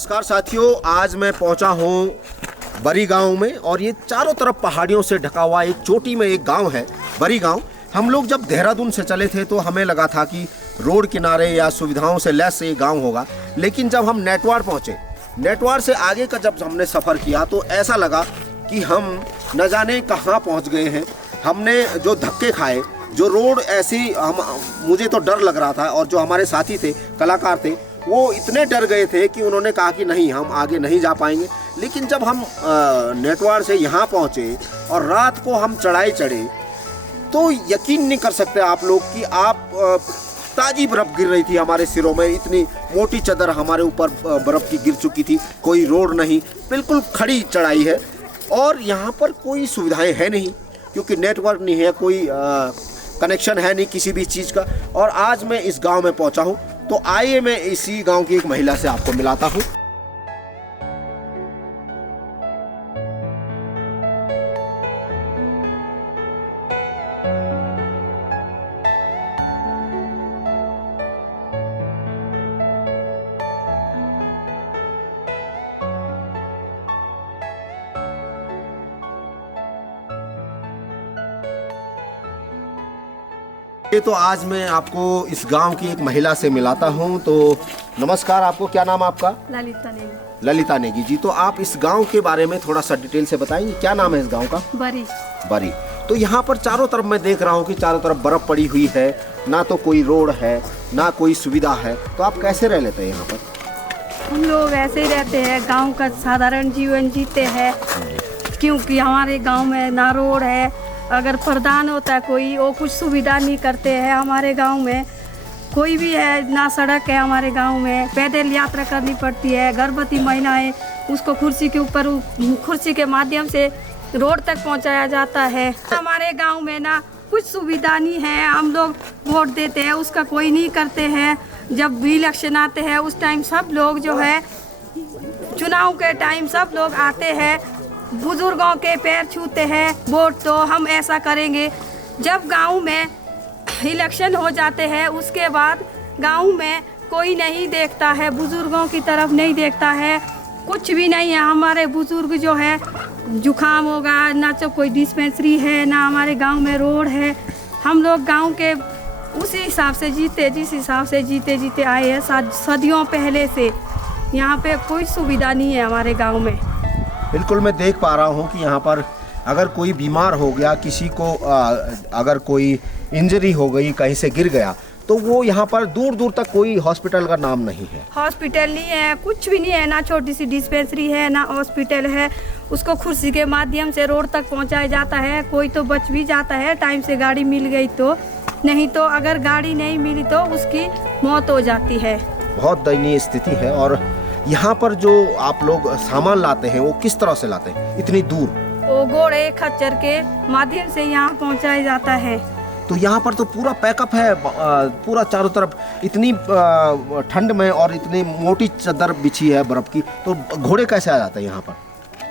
नमस्कार साथियों, आज मैं पहुंचा हूं बरी गांव में और ये चारों तरफ पहाड़ियों से ढका हुआ एक चोटी में एक गांव है बरी गांव। हम लोग जब देहरादून से चले थे तो हमें लगा था कि रोड किनारे या सुविधाओं से लैस ये गांव होगा, लेकिन जब हम नेटवार पहुंचे, नेटवार से आगे का जब हमने सफ़र किया तो ऐसा लगा कि हम न जाने कहाँ पहुँच गए हैं। हमने जो धक्के खाए, जो रोड ऐसी मुझे तो डर लग रहा था और जो हमारे साथी थे, कलाकार थे, वो इतने डर गए थे कि उन्होंने कहा कि नहीं, हम आगे नहीं जा पाएंगे। लेकिन जब हम नेटवार से यहाँ पहुँचे और रात को हम चढ़ाई चढ़े तो यकीन नहीं कर सकते आप लोग कि ताज़ी बर्फ़ गिर रही थी हमारे सिरों में। इतनी मोटी चादर हमारे ऊपर बर्फ़ की गिर चुकी थी। कोई रोड नहीं, बिल्कुल खड़ी चढ़ाई है और यहाँ पर कोई सुविधाएं है नहीं क्योंकि नेटवर्क नहीं है, कोई कनेक्शन है नहीं किसी भी चीज़ का। और आज मैं इस गांव में पहुंचा हूं, तो आइए मैं इसी गांव की एक महिला से आपको मिलाता हूं। तो आज मैं आपको इस गांव की एक महिला से मिलाता हूं। तो नमस्कार, आपको क्या नाम आपका? ललिता नेगी। ललिता नेगी जी, तो आप इस गांव के बारे में थोड़ा सा डिटेल से बताएंगे, क्या नाम है इस गांव का? बरी। बरी। तो यहाँ पर चारों तरफ मैं देख रहा हूँ कि चारों तरफ बर्फ पड़ी हुई है, ना तो कोई रोड है ना कोई सुविधा है, तो आप कैसे रह लेते हैं यहाँ पर? हम लोग ऐसे ही रहते हैं, गाँव का साधारण जीवन जीते हैं क्योंकि हमारे गाँव में ना रोड है। अगर प्रधान होता है कोई, वो कुछ सुविधा नहीं करते हैं। हमारे गांव में कोई भी है ना, सड़क है हमारे गांव में, पैदल यात्रा करनी पड़ती है। गर्भवती महिलाएं, उसको कुर्सी के ऊपर, कुर्सी के माध्यम से रोड तक पहुंचाया जाता है। हमारे गांव में ना कुछ सुविधा नहीं है। हम लोग वोट देते हैं, उसका कोई नहीं करते हैं। जब भी इलेक्शन आते हैं उस टाइम सब लोग जो है, चुनाव के टाइम सब लोग आते हैं, बुजुर्गों के पैर छूते हैं, वोट तो हम ऐसा करेंगे। जब गांव में इलेक्शन हो जाते हैं उसके बाद गांव में कोई नहीं देखता है, बुजुर्गों की तरफ नहीं देखता है, कुछ भी नहीं है। हमारे बुजुर्ग जो है, जुखाम होगा ना, तो कोई डिस्पेंसरी है ना, हमारे गांव में रोड है। हम लोग गांव के उसी हिसाब से जीते, जिस हिसाब से जीते जीते आए हैं सदियों पहले से। यहाँ पे कोई सुविधा नहीं है हमारे गाँव में। बिल्कुल, मैं देख पा रहा हूँ कि यहाँ पर अगर कोई बीमार हो गया, किसी को अगर कोई इंजरी हो गई, कहीं से गिर गया, तो वो यहाँ पर दूर दूर तक कोई हॉस्पिटल का नाम नहीं है। हॉस्पिटल नहीं है, कुछ भी नहीं है, ना छोटी सी डिस्पेंसरी है ना हॉस्पिटल है। उसको कुर्सी के माध्यम से रोड तक पहुँचाया जाता है। कोई तो बच भी जाता है, टाइम से गाड़ी मिल गई तो, नहीं तो अगर गाड़ी नहीं मिली तो उसकी मौत हो जाती है। बहुत दयनीय स्थिति है। और यहाँ पर जो आप लोग सामान लाते हैं वो किस तरह से लाते हैं इतनी दूर? वो घोड़े खच्चर के माध्यम से यहाँ पहुँचाया जाता है। तो यहाँ पर तो पूरा पैकअप है, पूरा चारों तरफ इतनी ठंड में और इतनी मोटी चादर बिछी है बर्फ की, तो घोड़े कैसे आ जाते हैं यहाँ पर?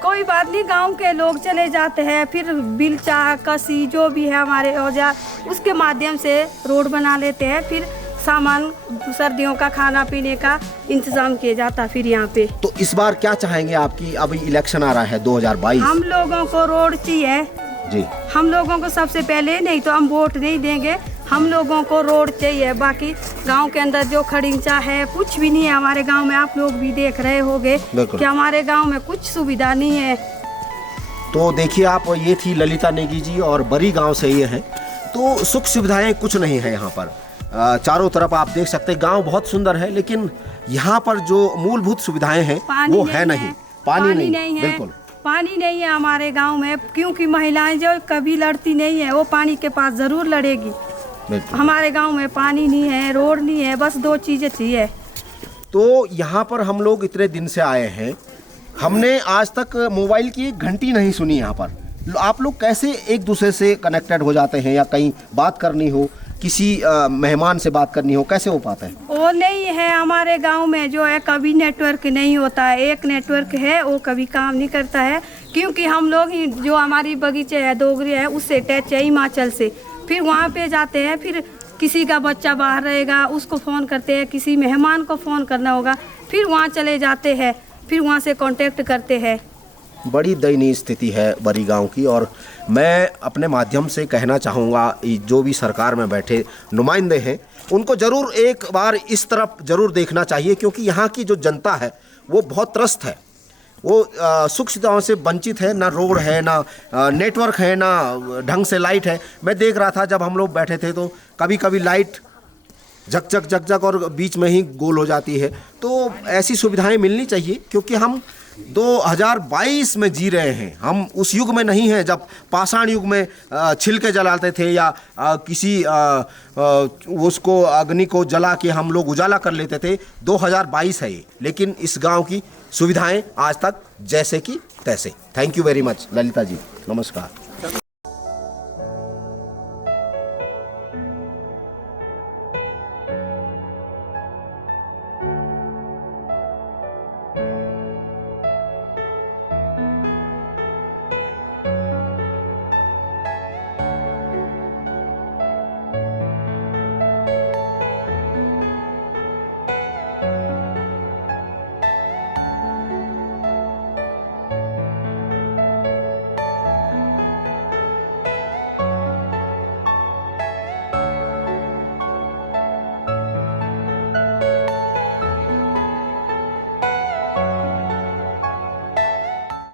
कोई बात नहीं, गांव के लोग चले जाते हैं, फिर बिलचा कसी जो भी है हमारे औजार, उसके माध्यम से रोड बना लेते हैं। फिर सामान, सर्दियों का खाना पीने का इंतजाम किया जाता है फिर यहाँ पे। तो इस बार क्या चाहेंगे आपकी? अभी इलेक्शन आ रहा है 2022। हम लोगों को रोड चाहिए जी। हम लोगों को सबसे पहले, नहीं तो हम वोट नहीं देंगे। हम लोगों को रोड चाहिए। बाकी गांव के अंदर जो खड़ींचा है, कुछ भी नहीं है हमारे गांव में। आप लोग भी देख रहे होंगे कि हमारे गांव में कुछ सुविधा नहीं है। तो देखिए आप, ये थी ललिता नेगी जी और बरी गांव से ये है। तो सुख सुविधाएं कुछ नहीं है यहाँ पर। चारों तरफ आप देख सकते हैं, गांव बहुत सुंदर है, लेकिन यहाँ पर जो मूलभूत सुविधाएं हैं वो है नहीं। पानी नहीं है, बिल्कुल पानी नहीं है हमारे गांव में, क्योंकि महिलाएं जो कभी लड़ती नहीं है, वो पानी के पास जरूर लड़ेगी। हमारे गांव में पानी नहीं है, रोड नहीं है, बस दो चीजें चाहिए। तो यहाँ पर हम लोग इतने दिन से आए हैं, हमने आज तक मोबाइल की एक घंटी नहीं सुनी। यहाँ पर आप लोग कैसे एक दूसरे से कनेक्टेड हो जाते हैं, या कहीं बात करनी हो, किसी मेहमान से बात करनी हो, कैसे हो पाता है? वो नहीं है हमारे गांव में, जो है कभी नेटवर्क नहीं होता है। एक नेटवर्क है, वो कभी काम नहीं करता है, क्योंकि हम लोग ही जो हमारी बगीचे है, डोगरी है, उससे अटैच है हिमाचल से। फिर वहाँ पे जाते हैं, फिर किसी का बच्चा बाहर रहेगा उसको फ़ोन करते हैं, किसी मेहमान को फ़ोन करना होगा फिर वहाँ चले जाते हैं, फिर वहाँ से कांटेक्ट करते हैं। बड़ी दयनीय स्थिति है बरी गांव की। और मैं अपने माध्यम से कहना चाहूँगा जो भी सरकार में बैठे नुमाइंदे हैं उनको ज़रूर एक बार इस तरफ ज़रूर देखना चाहिए, क्योंकि यहाँ की जो जनता है वो बहुत त्रस्त है। वो सुख सुविधाओं से वंचित है, ना रोड है, ना नेटवर्क है, ना ढंग से लाइट है। मैं देख रहा था जब हम लोग बैठे थे तो कभी कभी लाइट झकझक झकझक और बीच में ही गोल हो जाती है। तो ऐसी सुविधाएं मिलनी चाहिए, क्योंकि हम 2022 में जी रहे हैं। हम उस युग में नहीं हैं जब पाषाण युग में छिलके जलाते थे या किसी उसको अग्नि को जला के हम लोग उजाला कर लेते थे। 2022 है ये, लेकिन इस गांव की सुविधाएं आज तक जैसे कि तैसे। Thank you very much Lalita ji, नमस्कार।